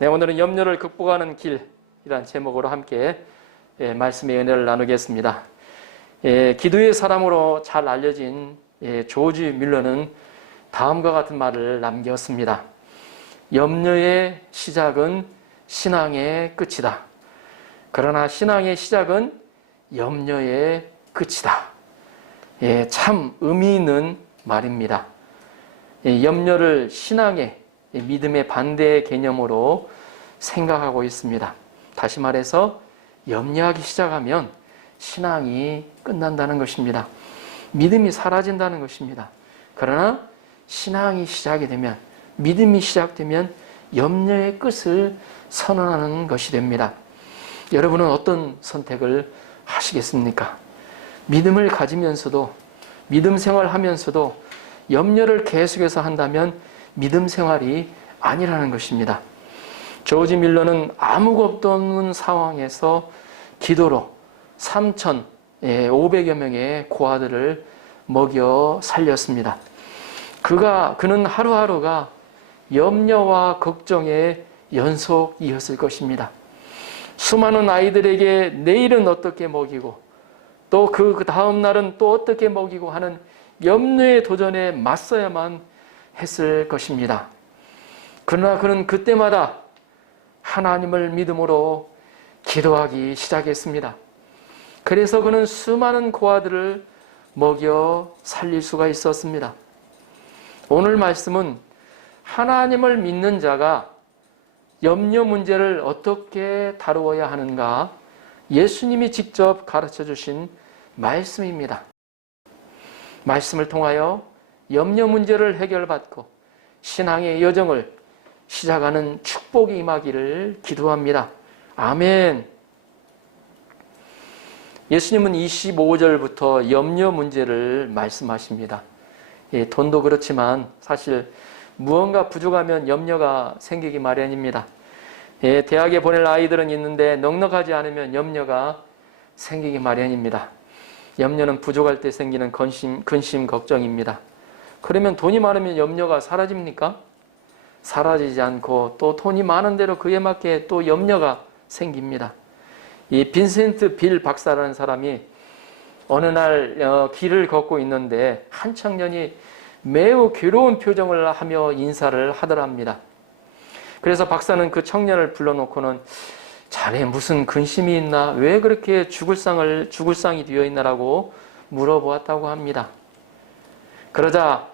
네, 오늘은 염려를 극복하는 길이란 제목으로 함께 말씀의 은혜를 나누겠습니다. 기도의 사람으로 잘 알려진 조지 밀러는 다음과 같은 말을 남겼습니다. 염려의 시작은 신앙의 끝이다. 그러나 신앙의 시작은 염려의 끝이다. 참 의미 있는 말입니다. 염려를 신앙의 믿음의 반대 개념으로 생각하고 있습니다. 다시 말해서 염려하기 시작하면 신앙이 끝난다는 것입니다. 믿음이 사라진다는 것입니다. 그러나 신앙이 시작이 되면, 믿음이 시작되면 염려의 끝을 선언하는 것이 됩니다. 여러분은 어떤 선택을 하시겠습니까? 믿음을 가지면서도, 믿음 생활하면서도 염려를 계속해서 한다면 믿음 생활이 아니라는 것입니다. 조지 밀러는 아무것도 없는 상황에서 기도로 3,500여 명의 고아들을 먹여 살렸습니다. 그는 하루하루가 염려와 걱정의 연속이었을 것입니다. 수많은 아이들에게 내일은 어떻게 먹이고 또 그 다음 날은 또 어떻게 먹이고 하는 염려의 도전에 맞서야만 했을 것입니다. 그러나 그는 그때마다 하나님을 믿음으로 기도하기 시작했습니다. 그래서 그는 수많은 고아들을 먹여 살릴 수가 있었습니다. 오늘 말씀은 하나님을 믿는 자가 염려 문제를 어떻게 다루어야 하는가 예수님이 직접 가르쳐 주신 말씀입니다. 말씀을 통하여 염려 문제를 해결받고 신앙의 여정을 시작하는 축복이 임하기를 기도합니다. 아멘. 예수님은 25절부터 염려 문제를 말씀하십니다. 돈도 그렇지만 사실 무언가 부족하면 염려가 생기기 마련입니다. 대학에 보낼 아이들은 있는데 넉넉하지 않으면 염려가 생기기 마련입니다. 염려는 부족할 때 생기는 근심, 걱정입니다. 그러면 돈이 많으면 염려가 사라집니까? 사라지지 않고 또 돈이 많은 대로 그에 맞게 또 염려가 생깁니다. 이 빈센트 빌 박사라는 사람이 어느 날 길을 걷고 있는데 한 청년이 매우 괴로운 표정을 하며 인사를 하더랍니다. 그래서 박사는 그 청년을 불러놓고는 자네 무슨 근심이 있나? 왜 그렇게 죽을 상이 되어 있나라고 물어보았다고 합니다. 그러자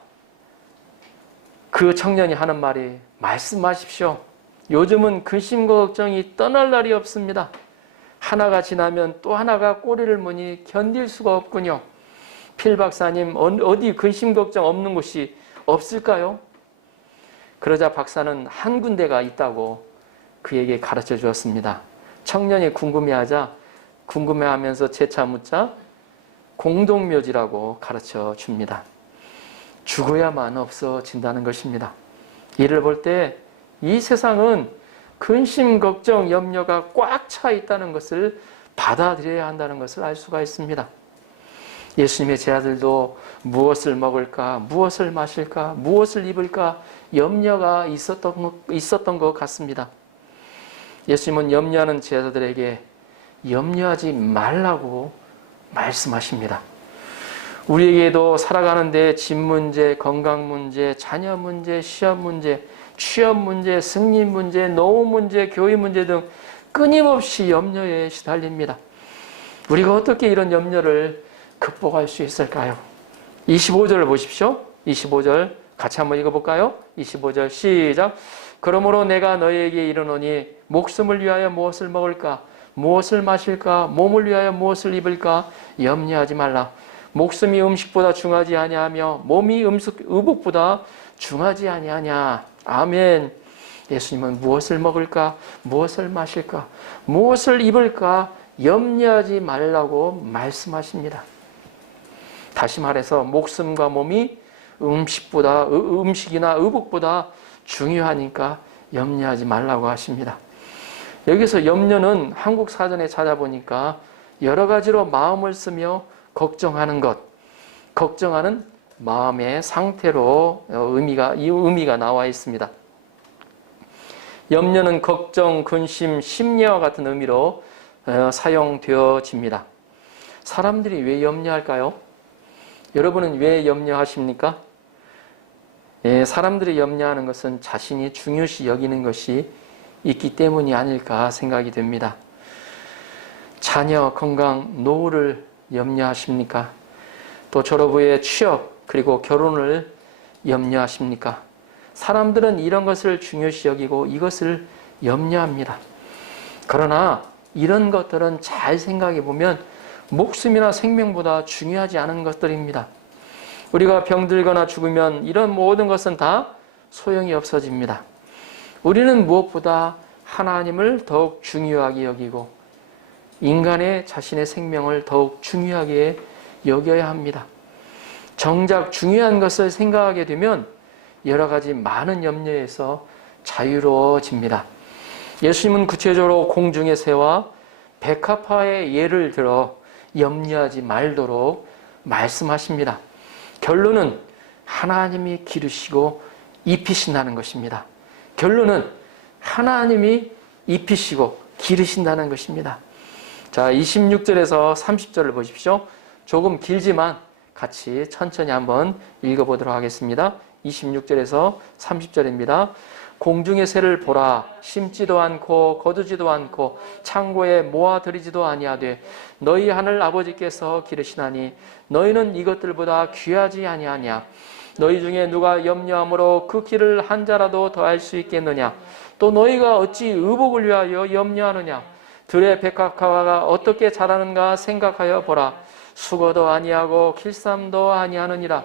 그 청년이 하는 말이 말씀하십시오. 요즘은 근심과 걱정이 떠날 날이 없습니다. 하나가 지나면 또 하나가 꼬리를 무니 견딜 수가 없군요. 필 박사님 어디 근심 걱정 없는 곳이 없을까요? 그러자 박사는 한 군데가 있다고 그에게 가르쳐 주었습니다. 청년이 궁금해하면서 재차 묻자 공동묘지라고 가르쳐 줍니다. 죽어야만 없어진다는 것입니다. 이를 볼 때 이 세상은 근심, 걱정, 염려가 꽉 차 있다는 것을 받아들여야 한다는 것을 알 수가 있습니다. 예수님의 제자들도 무엇을 먹을까, 무엇을 마실까, 무엇을 입을까 염려가 있었던 것 같습니다. 예수님은 염려하는 제자들에게 염려하지 말라고 말씀하십니다. 우리에게도 살아가는데 집 문제, 건강 문제, 자녀 문제, 시험 문제, 취업 문제, 승리 문제, 노후 문제, 교회 문제 등 끊임없이 염려에 시달립니다. 우리가 어떻게 이런 염려를 극복할 수 있을까요? 25절을 보십시오. 25절 같이 한번 읽어볼까요? 25절 시작. 그러므로 내가 너희에게 이르노니 목숨을 위하여 무엇을 먹을까? 무엇을 마실까? 몸을 위하여 무엇을 입을까? 염려하지 말라. 목숨이 음식보다 중하지 아니하며 몸이 의복보다 중하지 아니하냐. 아멘. 예수님은 무엇을 먹을까? 무엇을 마실까? 무엇을 입을까? 염려하지 말라고 말씀하십니다. 다시 말해서 목숨과 몸이 음식이나 의복보다 중요하니까 염려하지 말라고 하십니다. 여기서 염려는 한국 사전에 찾아보니까 여러 가지로 마음을 쓰며 걱정하는 것, 걱정하는 마음의 상태로 의미가 나와 있습니다. 염려는 걱정, 근심, 심려와 같은 의미로 사용되어집니다. 사람들이 왜 염려할까요? 여러분은 왜 염려하십니까? 사람들이 염려하는 것은 자신이 중요시 여기는 것이 있기 때문이 아닐까 생각이 됩니다. 자녀, 건강, 노후를 염려하십니까? 또 졸업 후에 취업, 그리고 결혼을 염려하십니까? 사람들은 이런 것을 중요시 여기고 이것을 염려합니다. 그러나 이런 것들은 잘 생각해 보면 목숨이나 생명보다 중요하지 않은 것들입니다. 우리가 병들거나 죽으면 이런 모든 것은 다 소용이 없어집니다. 우리는 무엇보다 하나님을 더욱 중요하게 여기고 인간의 자신의 생명을 더욱 중요하게 여겨야 합니다. 정작 중요한 것을 생각하게 되면 여러 가지 많은 염려에서 자유로워집니다. 예수님은 구체적으로 공중의 새와 백합화의 예를 들어 염려하지 말도록 말씀하십니다. 결론은 하나님이 기르시고 입히신다는 것입니다. 결론은 하나님이 입히시고 기르신다는 것입니다. 자, 26절에서 30절을 보십시오. 조금 길지만 같이 천천히 한번 읽어보도록 하겠습니다. 26절에서 30절입니다. 공중의 새를 보라. 심지도 않고 거두지도 않고 창고에 모아들이지도 아니하되 너희 하늘 아버지께서 기르시나니 너희는 이것들보다 귀하지 아니하냐. 너희 중에 누가 염려함으로 그 길을 한 자라도 더할 수 있겠느냐. 또 너희가 어찌 의복을 위하여 염려하느냐. 들의 백합화가 어떻게 자라는가 생각하여 보라. 수고도 아니하고 길쌈도 아니하느니라.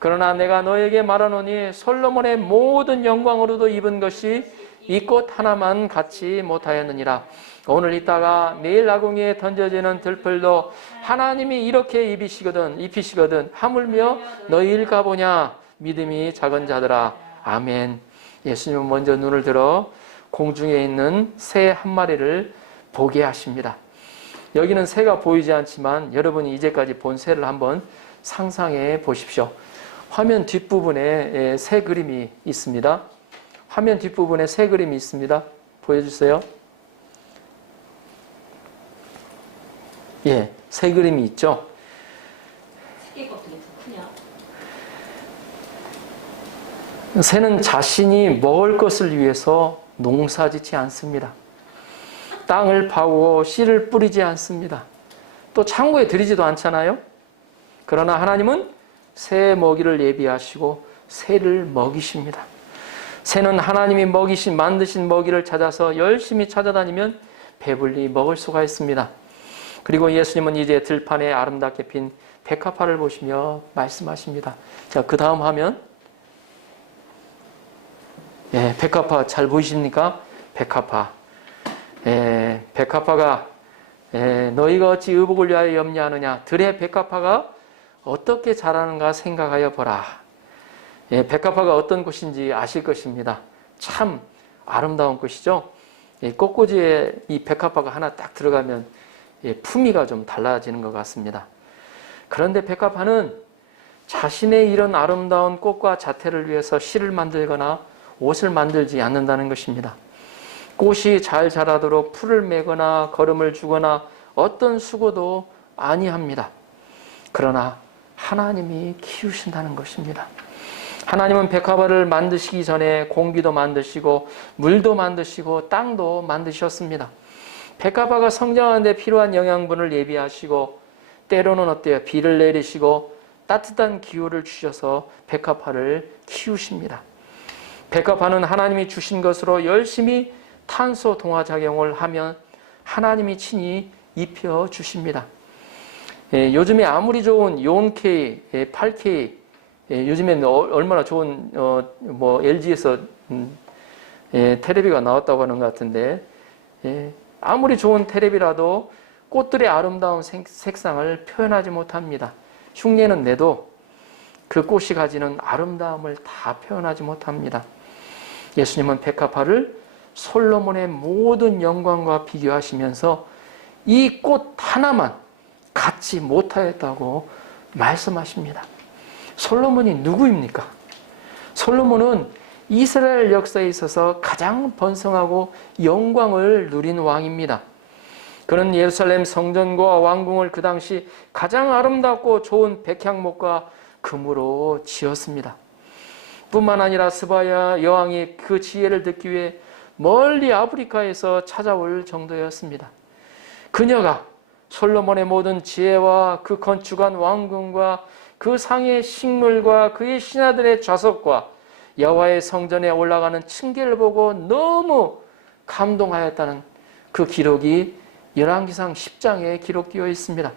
그러나 내가 너에게 말하노니 솔로몬의 모든 영광으로도 입은 것이 이 꽃 하나만 갖지 못하였느니라. 오늘 있다가 내일 아궁이에 던져지는 들풀도 하나님이 이렇게 입히시거든 하물며 너희일까 보냐. 믿음이 작은 자들아. 아멘. 예수님은 먼저 눈을 들어 공중에 있는 새 한 마리를 보게 하십니다. 여기는 새가 보이지 않지만 여러분이 이제까지 본 새를 한번 상상해 보십시오. 화면 뒷부분에 새 그림이 있습니다. 화면 뒷부분에 새 그림이 있습니다. 보여주세요. 예, 새 그림이 있죠. 새는 자신이 먹을 것을 위해서 농사짓지 않습니다. 땅을 파고 씨를 뿌리지 않습니다. 또 창고에 들이지도 않잖아요. 그러나 하나님은 새 먹이를 예비하시고 새를 먹이십니다. 새는 하나님이 만드신 먹이를 찾아서 열심히 찾아다니면 배불리 먹을 수가 있습니다. 그리고 예수님은 이제 들판에 아름답게 핀 백합화를 보시며 말씀하십니다. 자, 그 다음 화면. 예, 백합화 잘 보이십니까? 백합화. 예, 백합화가 너희가 어찌 의복을 위하여 염려하느냐. 들의 백합화가 어떻게 자라는가 생각하여 보라. 예, 백합화가 어떤 꽃인지 아실 것입니다. 참 아름다운 꽃이죠. 예, 꽃꽂이에 이 백합화가 하나 딱 들어가면 품위가 좀 달라지는 것 같습니다. 그런데 백합화는 자신의 이런 아름다운 꽃과 자태를 위해서 실을 만들거나 옷을 만들지 않는다는 것입니다. 꽃이 잘 자라도록 풀을 매거나 거름을 주거나 어떤 수고도 아니합니다. 그러나 하나님이 키우신다는 것입니다. 하나님은 백합화를 만드시기 전에 공기도 만드시고 물도 만드시고 땅도 만드셨습니다. 백합화가 성장하는 데 필요한 영양분을 예비하시고 때로는 어때요? 비를 내리시고 따뜻한 기후를 주셔서 백합화를 키우십니다. 백합화는 하나님이 주신 것으로 열심히 탄소 동화작용을 하면 하나님이 친히 입혀 주십니다. 요즘에 아무리 좋은 이온-K, 8K, 요즘에는 얼마나 좋은 LG에서 테레비가 나왔다고 하는 것 같은데, 아무리 좋은 테레비라도 꽃들의 아름다운 색상을 표현하지 못합니다. 흉내는 내도 그 꽃이 가지는 아름다움을 다 표현하지 못합니다. 예수님은 백합화를 솔로몬의 모든 영광과 비교하시면서 이 꽃 하나만 갖지 못하였다고 말씀하십니다. 솔로몬이 누구입니까? 솔로몬은 이스라엘 역사에 있어서 가장 번성하고 영광을 누린 왕입니다. 그는 예루살렘 성전과 왕궁을 그 당시 가장 아름답고 좋은 백향목과 금으로 지었습니다. 뿐만 아니라 스바야 여왕이 그 지혜를 듣기 위해 멀리 아프리카에서 찾아올 정도였습니다. 그녀가 솔로몬의 모든 지혜와 그 건축한 왕궁과 그 상의 식물과 그의 신하들의 좌석과 여호와의 성전에 올라가는 층계를 보고 너무 감동하였다는 그 기록이 열왕기상 10장에 기록되어 있습니다.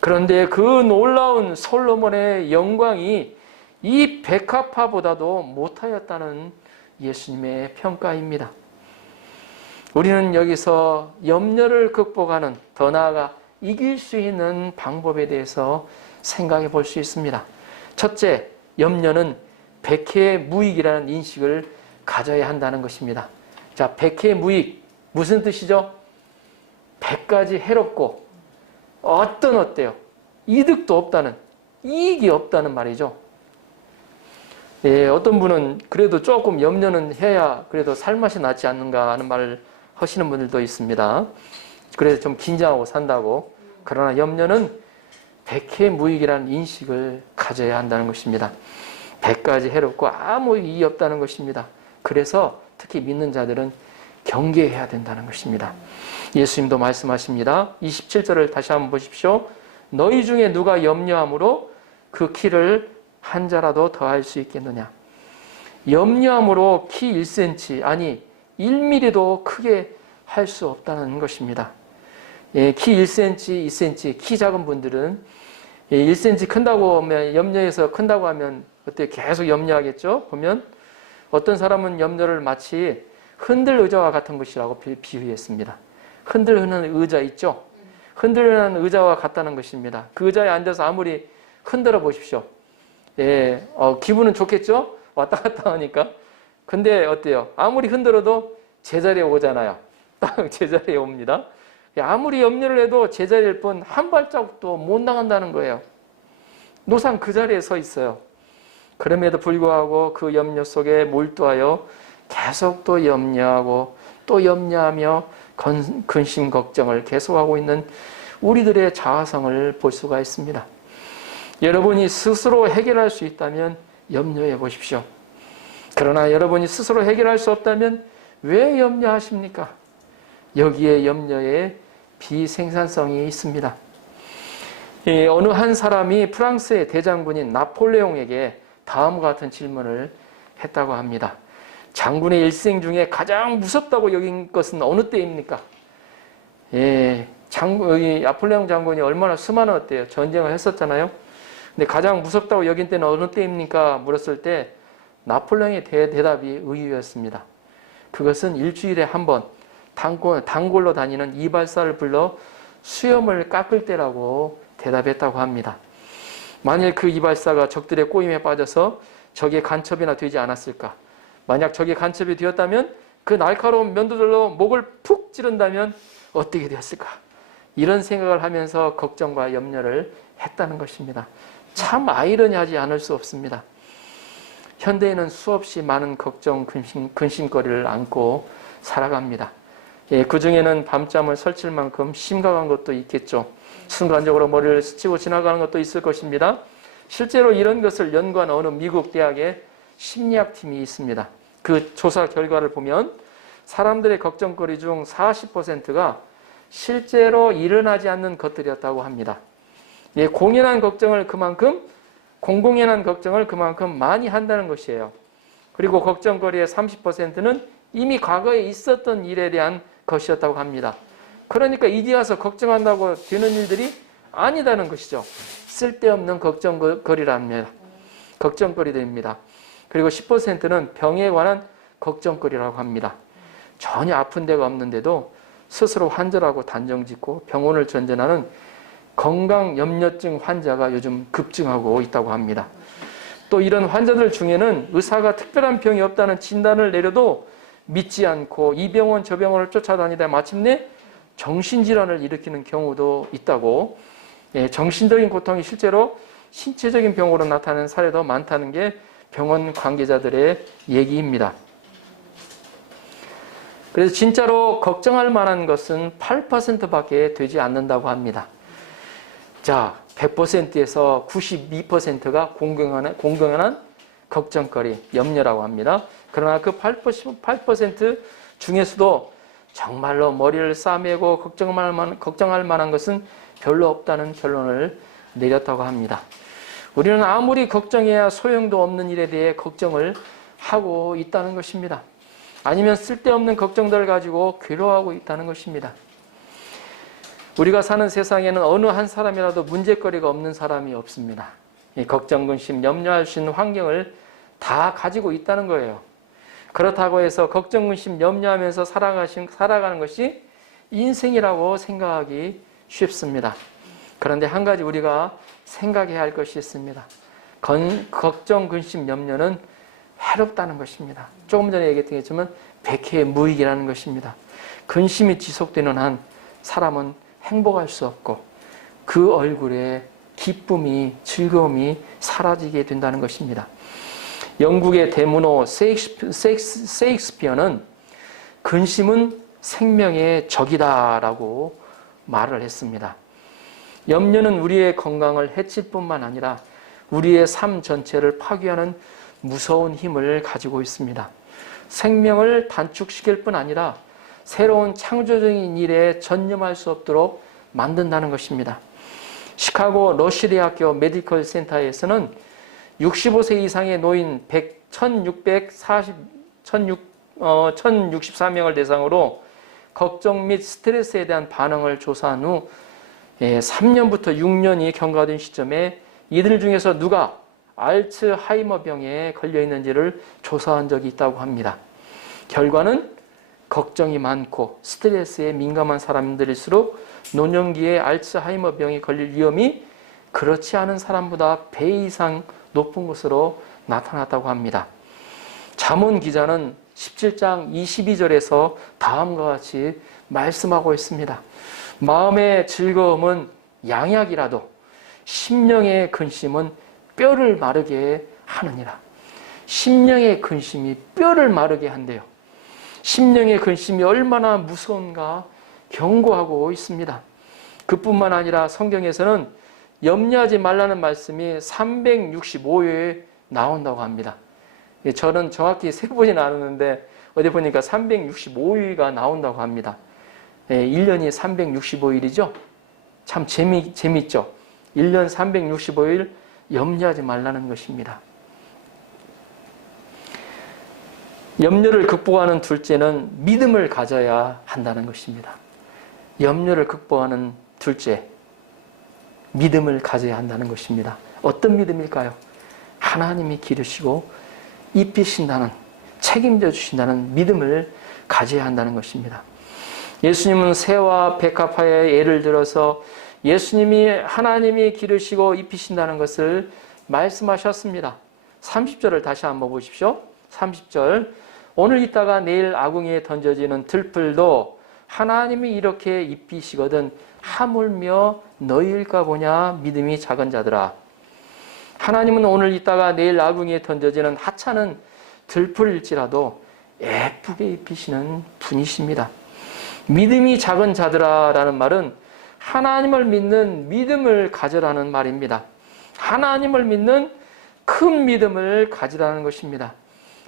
그런데 그 놀라운 솔로몬의 영광이 이 백합화보다도 못하였다는 예수님의 평가입니다. 우리는 여기서 염려를 극복하는, 더 나아가 이길 수 있는 방법에 대해서 생각해 볼 수 있습니다. 첫째, 염려는 백해무익이라는 인식을 가져야 한다는 것입니다. 자, 백해무익 무슨 뜻이죠? 100가지 해롭고 어때요? 이득도 없다는, 이익이 없다는 말이죠. 예, 어떤 분은 그래도 조금 염려는 해야 그래도 살맛이 나지 않는가 하는 말을 하시는 분들도 있습니다. 그래서 좀 긴장하고 산다고. 그러나 염려는 백해무익이라는 인식을 가져야 한다는 것입니다. 100가지 해롭고 아무 이익이 없다는 것입니다. 그래서 특히 믿는 자들은 경계해야 된다는 것입니다. 예수님도 말씀하십니다. 27절을 다시 한번 보십시오. 너희 중에 누가 염려함으로 그 키를 한 자라도 더할 수 있겠느냐. 염려함으로 키 1cm 아니 1mm도 크게 할 수 없다는 것입니다. 예, 키 1cm, 2cm 키 작은 분들은 1cm 큰다고 하면, 염려해서 큰다고 하면 어때? 계속 염려하겠죠? 보면 어떤 사람은 염려를 마치 흔들 의자와 같은 것이라고 비유했습니다. 흔들리는 의자 있죠? 흔들리는 의자와 같다는 것입니다. 그 의자에 앉아서 아무리 흔들어 보십시오. 예, 기분은 좋겠죠? 왔다 갔다 하니까. 근데 어때요? 아무리 흔들어도 제자리에 오잖아요. 딱 제자리에 옵니다. 아무리 염려를 해도 제자리일 뿐 한 발자국도 못 나간다는 거예요. 노상 그 자리에 서 있어요. 그럼에도 불구하고 그 염려 속에 몰두하여 계속 또 염려하고 또 염려하며 근심 걱정을 계속하고 있는 우리들의 자아성을 볼 수가 있습니다. 여러분이 스스로 해결할 수 있다면 염려해 보십시오. 그러나 여러분이 스스로 해결할 수 없다면 왜 염려하십니까? 여기에 염려의 비생산성이 있습니다. 어느 한 사람이 프랑스의 대장군인 나폴레옹에게 다음과 같은 질문을 했다고 합니다. 장군의 일생 중에 가장 무섭다고 여긴 것은 어느 때입니까? 예, 나폴레옹 장군이 얼마나 수많은 전쟁을 했었잖아요. 근데 가장 무섭다고 여긴 때는 어느 때입니까? 물었을 때 나폴레옹의 대답이 의외였습니다. 그것은 일주일에 한 번 단골로 다니는 이발사를 불러 수염을 깎을 때라고 대답했다고 합니다. 만일 그 이발사가 적들의 꼬임에 빠져서 적의 간첩이나 되지 않았을까? 만약 적의 간첩이 되었다면 그 날카로운 면도들로 목을 푹 찌른다면 어떻게 되었을까? 이런 생각을 하면서 걱정과 염려를 했다는 것입니다. 참 아이러니하지 않을 수 없습니다. 현대인은 수없이 많은 걱정, 근심거리를 안고 살아갑니다. 예, 그 중에는 밤잠을 설칠 만큼 심각한 것도 있겠죠. 순간적으로 머리를 스치고 지나가는 것도 있을 것입니다. 실제로 이런 것을 연구한 어느 미국 대학의 심리학팀이 있습니다. 그 조사 결과를 보면 사람들의 걱정거리 중 40%가 실제로 일어나지 않는 것들이었다고 합니다. 예, 공연한 걱정을 그만큼 많이 한다는 것이에요. 그리고 걱정거리의 30%는 이미 과거에 있었던 일에 대한 것이었다고 합니다. 그러니까 이제 와서 걱정한다고 되는 일들이 아니다는 것이죠. 쓸데없는 걱정거리랍니다. 걱정거리들입니다. 그리고 10%는 병에 관한 걱정거리라고 합니다. 전혀 아픈 데가 없는데도 스스로 환절하고 단정짓고 병원을 전전하는 건강염려증 환자가 요즘 급증하고 있다고 합니다. 또 이런 환자들 중에는 의사가 특별한 병이 없다는 진단을 내려도 믿지 않고 이 병원 저 병원을 쫓아다니다 마침내 정신질환을 일으키는 경우도 있다고, 정신적인 고통이 실제로 신체적인 병으로 나타나는 사례도 많다는 게 병원 관계자들의 얘기입니다. 그래서 진짜로 걱정할 만한 것은 8%밖에 되지 않는다고 합니다. 자, 100%에서 92%가 공공연한 걱정거리, 염려라고 합니다. 그러나 그 8% 중에서도 정말로 머리를 싸매고 걱정할 만한 것은 별로 없다는 결론을 내렸다고 합니다. 우리는 아무리 걱정해야 소용도 없는 일에 대해 걱정을 하고 있다는 것입니다. 아니면 쓸데없는 걱정들을 가지고 괴로워하고 있다는 것입니다. 우리가 사는 세상에는 어느 한 사람이라도 문제거리가 없는 사람이 없습니다. 걱정, 근심, 염려할 수 있는 환경을 다 가지고 있다는 거예요. 그렇다고 해서 걱정, 근심, 염려하면서 살아가는 것이 인생이라고 생각하기 쉽습니다. 그런데 한 가지 우리가 생각해야 할 것이 있습니다. 걱정, 근심, 염려는 해롭다는 것입니다. 조금 전에 얘기했던 백해의 무익이라는 것입니다. 근심이 지속되는 한 사람은 행복할 수 없고 그 얼굴에 기쁨이, 즐거움이 사라지게 된다는 것입니다. 영국의 대문호 세익스피어는 근심은 생명의 적이다라고 말을 했습니다. 염려는 우리의 건강을 해칠 뿐만 아니라 우리의 삶 전체를 파괴하는 무서운 힘을 가지고 있습니다. 생명을 단축시킬 뿐 아니라 새로운 창조적인 일에 전념할 수 없도록 만든다는 것입니다. 시카고 러쉬 대학교 메디컬 센터에서는 65세 이상의 노인 1064명을 대상으로 걱정 및 스트레스에 대한 반응을 조사한 후 3년부터 6년이 경과된 시점에 이들 중에서 누가 알츠하이머병에 걸려 있는지를 조사한 적이 있다고 합니다. 결과는 걱정이 많고 스트레스에 민감한 사람들일수록 노년기에 알츠하이머병에 걸릴 위험이 그렇지 않은 사람보다 배 이상 높은 것으로 나타났다고 합니다. 잠언 기자는 17장 22절에서 다음과 같이 말씀하고 있습니다. 마음의 즐거움은 양약이라도 심령의 근심은 뼈를 마르게 하느니라. 심령의 근심이 뼈를 마르게 한대요. 심령의 근심이 얼마나 무서운가 경고하고 있습니다. 그뿐만 아니라 성경에서는 염려하지 말라는 말씀이 365회에 나온다고 합니다. 저는 정확히 세보지는 않았는데 어디 보니까 365일가 나온다고 합니다. 1년이 365일이죠. 참 재밌죠. 1년 365일 염려하지 말라는 것입니다. 염려를 극복하는 둘째는 믿음을 가져야 한다는 것입니다. 염려를 극복하는 둘째, 믿음을 가져야 한다는 것입니다. 어떤 믿음일까요? 하나님이 기르시고 입히신다는, 책임져 주신다는 믿음을 가져야 한다는 것입니다. 예수님은 새와 백합화의 예를 들어서 예수님이 하나님이 기르시고 입히신다는 것을 말씀하셨습니다. 30절을 다시 한번 보십시오. 30절. 오늘 있다가 내일 아궁이에 던져지는 들풀도 하나님이 이렇게 입히시거든 하물며 너희일까 보냐 믿음이 작은 자들아. 하나님은 오늘 있다가 내일 아궁이에 던져지는 하찮은 들풀일지라도 예쁘게 입히시는 분이십니다. 믿음이 작은 자들아 라는 말은 하나님을 믿는 믿음을 가져라는 말입니다. 하나님을 믿는 큰 믿음을 가지라는 것입니다.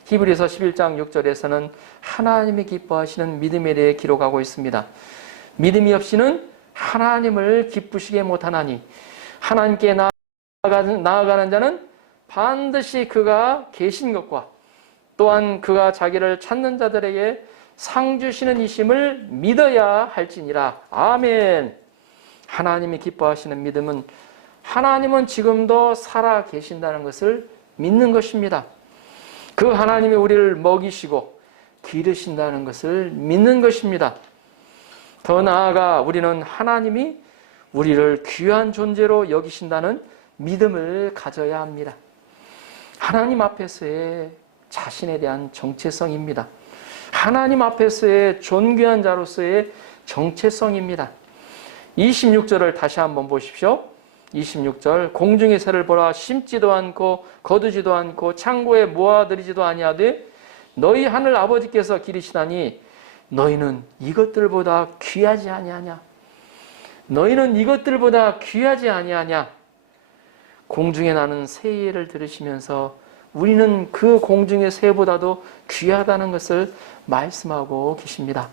히브리서 11장 6절에서는 하나님이 기뻐하시는 믿음에 대해 기록하고 있습니다. 믿음이 없이는 하나님을 기쁘시게 못하나니 하나님께 나아가는 자는 반드시 그가 계신 것과 또한 그가 자기를 찾는 자들에게 상 주시는 이심을 믿어야 할지니라. 아멘. 하나님이 기뻐하시는 믿음은 하나님은 지금도 살아 계신다는 것을 믿는 것입니다. 그 하나님이 우리를 먹이시고 기르신다는 것을 믿는 것입니다. 더 나아가 우리는 하나님이 우리를 귀한 존재로 여기신다는 믿음을 가져야 합니다. 하나님 앞에서의 자신에 대한 정체성입니다. 하나님 앞에서의 존귀한 자로서의 정체성입니다. 26절을 다시 한번 보십시오. 26절 공중의 새를 보라 심지도 않고 거두지도 않고 창고에 모아들이지도 아니하되 너희 하늘 아버지께서 기르시다니 너희는 이것들보다 귀하지 아니하냐? 너희는 이것들보다 귀하지 아니하냐? 공중에 나는 새를 들으시면서 우리는 그 공중의 새보다도 귀하다는 것을 말씀하고 계십니다.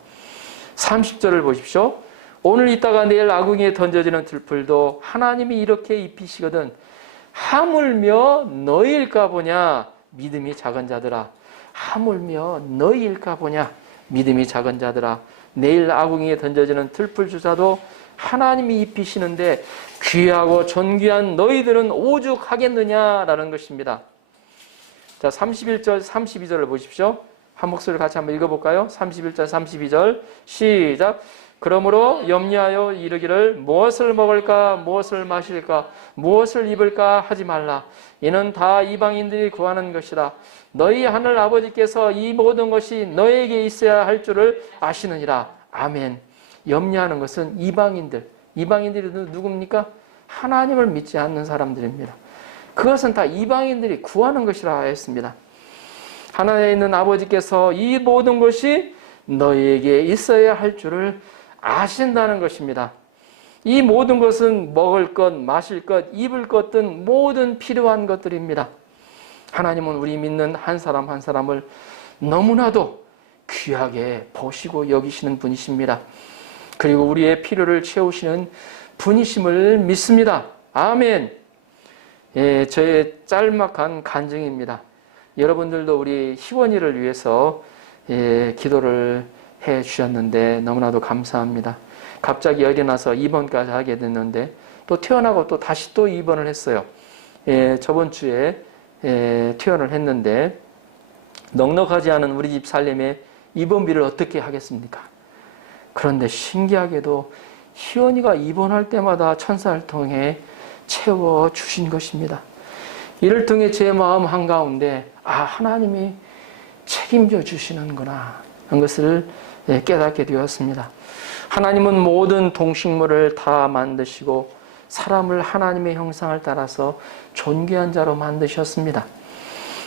30절을 보십시오. 오늘 있다가 내일 아궁이에 던져지는 들풀도 하나님이 이렇게 입히시거든 하물며 너희일까 보냐 믿음이 작은 자들아. 하물며 너희일까 보냐 믿음이 작은 자들아. 내일 아궁이에 던져지는 들풀주사도 하나님이 입히시는데 귀하고 존귀한 너희들은 오죽하겠느냐라는 것입니다. 자, 31절 32절을 보십시오. 한 목소리를 같이 한번 읽어볼까요? 31절 32절 시작. 그러므로 염려하여 이르기를 무엇을 먹을까 무엇을 마실까 무엇을 입을까 하지 말라. 이는 다 이방인들이 구하는 것이라. 너희 하늘 아버지께서 이 모든 것이 너에게 있어야 할 줄을 아시느니라. 아멘. 염려하는 것은 이방인들이 누굽니까? 하나님을 믿지 않는 사람들입니다. 그것은 다 이방인들이 구하는 것이라 했습니다. 하나님에 있는 아버지께서 이 모든 것이 너희에게 있어야 할 줄을 아신다는 것입니다. 이 모든 것은 먹을 것, 마실 것, 입을 것 등 모든 필요한 것들입니다. 하나님은 우리 믿는 한 사람 한 사람을 너무나도 귀하게 보시고 여기시는 분이십니다. 그리고 우리의 필요를 채우시는 분이심을 믿습니다. 아멘. 예, 저의 짤막한 간증입니다. 여러분들도 우리 희원이를 위해서 기도를 해 주셨는데 너무나도 감사합니다. 갑자기 열이 나서 입원까지 하게 됐는데 또 퇴원하고 또 다시 또 입원을 했어요. 저번 주에 퇴원을 했는데 넉넉하지 않은 우리 집 살림에 입원비를 어떻게 하겠습니까? 그런데 신기하게도 희원이가 입원할 때마다 천사를 통해 채워주신 것입니다. 이를 통해 제 마음 한가운데 하나님이 책임져 주시는구나 하는 것을 깨닫게 되었습니다. 하나님은 모든 동식물을 다 만드시고 사람을 하나님의 형상을 따라서 존귀한 자로 만드셨습니다.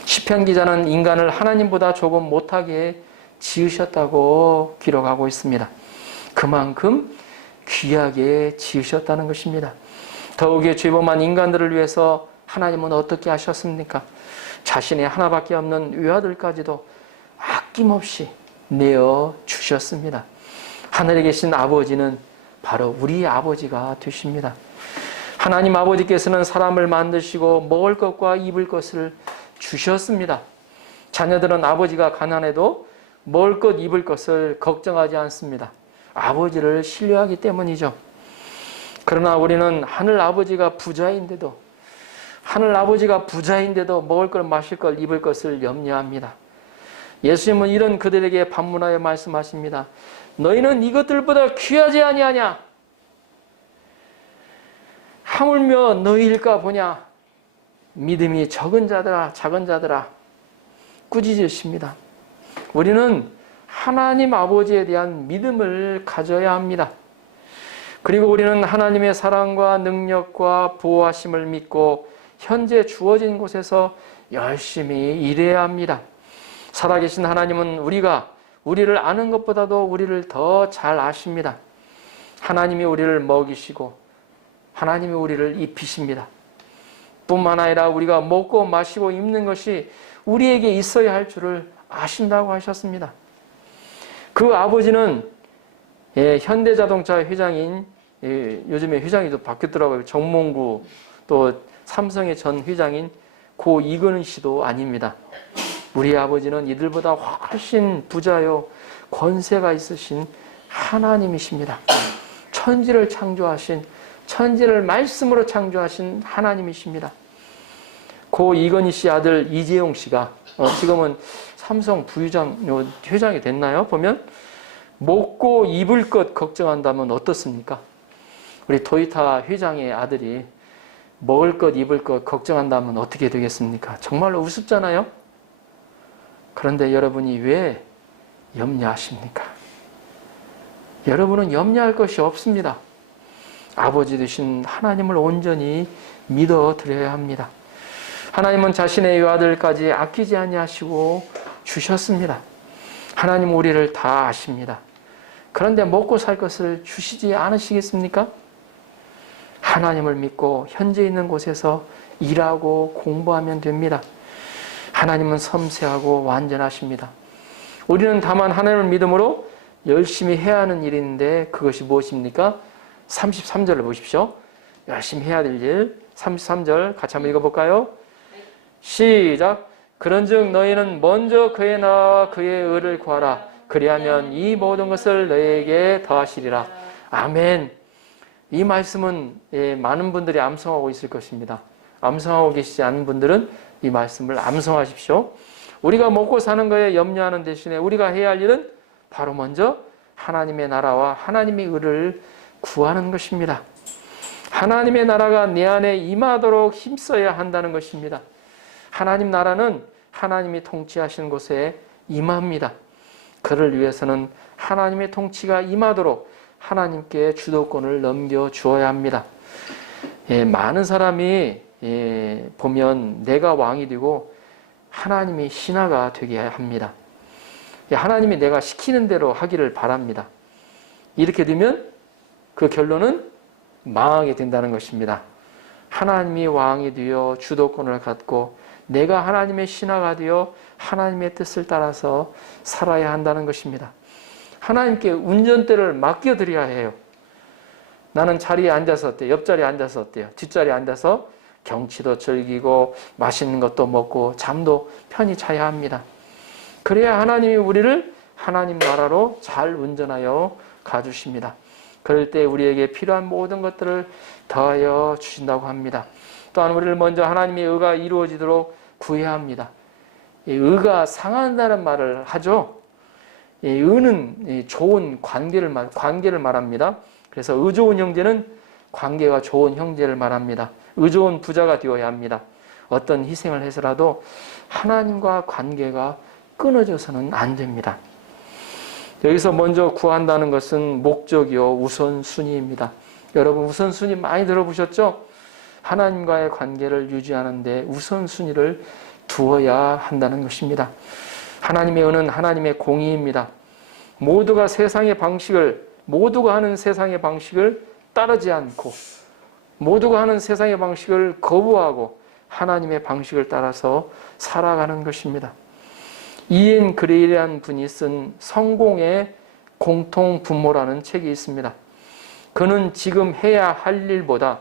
시편 기자는 인간을 하나님보다 조금 못하게 지으셨다고 기록하고 있습니다. 그만큼 귀하게 지으셨다는 것입니다. 더욱이 죄범한 인간들을 위해서 하나님은 어떻게 하셨습니까? 자신의 하나밖에 없는 외아들까지도 아낌없이 내어 주셨습니다. 하늘에 계신 아버지는 바로 우리 아버지가 되십니다. 하나님 아버지께서는 사람을 만드시고 먹을 것과 입을 것을 주셨습니다. 자녀들은 아버지가 가난해도 먹을 것, 입을 것을 걱정하지 않습니다. 아버지를 신뢰하기 때문이죠. 그러나 우리는 하늘 아버지가 부자인데도 먹을 것, 마실 것, 입을 것을 염려합니다. 예수님은 이런 그들에게 반문하여 말씀하십니다. 너희는 이것들보다 귀하지 아니하냐? 하물며 너희일까 보냐? 믿음이 적은 자들아, 작은 자들아, 꾸짖으십니다. 우리는 하나님 아버지에 대한 믿음을 가져야 합니다. 그리고 우리는 하나님의 사랑과 능력과 보호하심을 믿고 현재 주어진 곳에서 열심히 일해야 합니다. 살아계신 하나님은 우리를 아는 것보다도 우리를 더 잘 아십니다. 하나님이 우리를 먹이시고 하나님이 우리를 입히십니다. 뿐만 아니라 우리가 먹고 마시고 입는 것이 우리에게 있어야 할 줄을 아신다고 하셨습니다. 그 아버지는 현대자동차 회장인, 요즘에 회장이 또 바뀌었더라고요. 정몽구, 또 삼성의 전 회장인 고 이근은 씨도 아닙니다. 우리 아버지는 이들보다 훨씬 부자요 권세가 있으신 하나님이십니다. 천지를 말씀으로 창조하신 하나님이십니다. 고 이건희 씨 아들 이재용 씨가 지금은 삼성 회장이 됐나요? 보면 먹고 입을 것 걱정한다면 어떻습니까? 우리 도요타 회장의 아들이 먹을 것 입을 것 걱정한다면 어떻게 되겠습니까? 정말로 우습잖아요? 그런데 여러분이 왜 염려하십니까? 여러분은 염려할 것이 없습니다. 아버지 되신 하나님을 온전히 믿어드려야 합니다. 하나님은 자신의 아들까지 아끼지 아니하시고 주셨습니다. 하나님 우리를 다 아십니다. 그런데 먹고 살 것을 주시지 않으시겠습니까? 하나님을 믿고 현재 있는 곳에서 일하고 공부하면 됩니다. 하나님은 섬세하고 완전하십니다. 우리는 다만 하나님을 믿음으로 열심히 해야 하는 일이 있는데 그것이 무엇입니까? 33절을 보십시오. 열심히 해야 될 일. 33절 같이 한번 읽어볼까요? 시작. 그런즉 너희는 먼저 그의 나와 그의 의를 구하라. 그리하면 이 모든 것을 너희에게 더하시리라. 아멘. 이 말씀은 많은 분들이 암송하고 있을 것입니다. 암송하고 계시지 않은 분들은 이 말씀을 암송하십시오. 우리가 먹고 사는 거에 염려하는 대신에 우리가 해야 할 일은 바로 먼저 하나님의 나라와 하나님의 의를 구하는 것입니다. 하나님의 나라가 내 안에 임하도록 힘써야 한다는 것입니다. 하나님 나라는 하나님이 통치하시는 곳에 임합니다. 그를 위해서는 하나님의 통치가 임하도록 하나님께 주도권을 넘겨주어야 합니다. 많은 사람이 보면 내가 왕이 되고 하나님이 신하가 되게 합니다. 하나님이 내가 시키는 대로 하기를 바랍니다. 이렇게 되면 그 결론은 망하게 된다는 것입니다. 하나님이 왕이 되어 주도권을 갖고 내가 하나님의 신하가 되어 하나님의 뜻을 따라서 살아야 한다는 것입니다. 하나님께 운전대를 맡겨드려야 해요. 나는 자리에 앉아서 어때요? 옆자리에 앉아서 어때요? 뒷자리에 앉아서 경치도 즐기고 맛있는 것도 먹고 잠도 편히 자야 합니다. 그래야 하나님이 우리를 하나님 나라로 잘 운전하여 가주십니다. 그럴 때 우리에게 필요한 모든 것들을 더하여 주신다고 합니다. 또한 우리를 먼저 하나님의 의가 이루어지도록 구해야 합니다. 의가 상한다는 말을 하죠. 의는 좋은 관계를 말합니다. 그래서 의 좋은 형제는 관계가 좋은 형제를 말합니다. 의 좋은 부자가 되어야 합니다. 어떤 희생을 해서라도 하나님과 관계가 끊어져서는 안 됩니다. 여기서 먼저 구한다는 것은 목적이요 우선순위입니다. 여러분 우선순위 많이 들어보셨죠? 하나님과의 관계를 유지하는데 우선순위를 두어야 한다는 것입니다. 하나님의 은은 하나님의 공의입니다. 모두가 하는 세상의 방식을 따르지 않고 모두가 하는 세상의 방식을 거부하고 하나님의 방식을 따라서 살아가는 것입니다. 이엔 그레이라는 분이 쓴 성공의 공통분모라는 책이 있습니다. 그는 지금 해야 할 일보다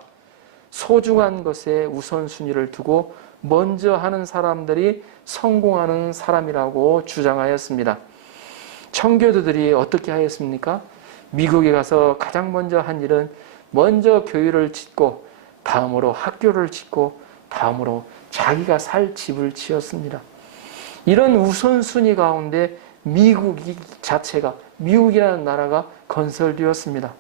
소중한 것에 우선순위를 두고 먼저 하는 사람들이 성공하는 사람이라고 주장하였습니다. 청교도들이 어떻게 하였습니까? 미국에 가서 가장 먼저 한 일은 먼저 교회를 짓고 다음으로 학교를 짓고 다음으로 자기가 살 집을 지었습니다. 이런 우선순위 가운데 미국이라는 나라가 건설되었습니다.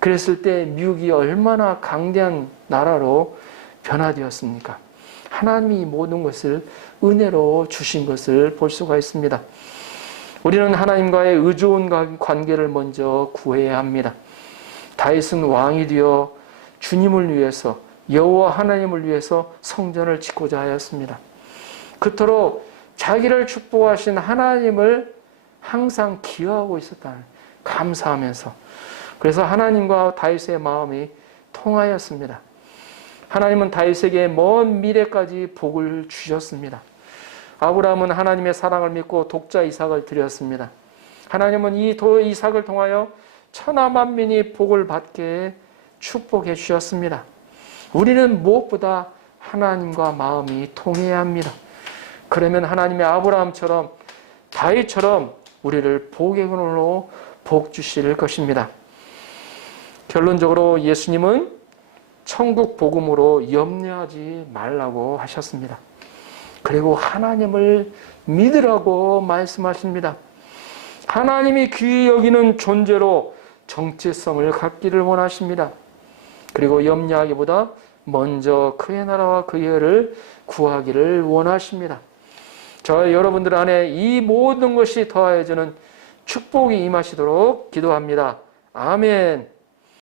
그랬을 때 미국이 얼마나 강대한 나라로 변화되었습니까? 하나님이 모든 것을 은혜로 주신 것을 볼 수가 있습니다. 우리는 하나님과의 의좋은 관계를 먼저 구해야 합니다. 다윗은 왕이 되어 주님을 위해서 여호와 하나님을 위해서 성전을 짓고자 하였습니다. 그토록 자기를 축복하신 하나님을 항상 기여하고 있었다는 감사하면서 그래서 하나님과 다윗의 마음이 통하였습니다. 하나님은 다윗에게 먼 미래까지 복을 주셨습니다. 아브라함은 하나님의 사랑을 믿고 독자 이삭을 드렸습니다. 하나님은 이 이삭을 통하여 천하 만민이 복을 받게 축복해 주셨습니다. 우리는 무엇보다 하나님과 마음이 통해야 합니다. 그러면 하나님의 아브라함처럼 다윗처럼 우리를 복의 근원으로 복 주실 것입니다. 결론적으로 예수님은 천국 복음으로 염려하지 말라고 하셨습니다. 그리고 하나님을 믿으라고 말씀하십니다. 하나님이 귀히 여기는 존재로 정체성을 갖기를 원하십니다. 그리고 염려하기보다 먼저 그의 나라와 그의 의를 구하기를 원하십니다. 저 여러분들 안에 이 모든 것이 더하여지는 축복이 임하시도록 기도합니다. 아멘.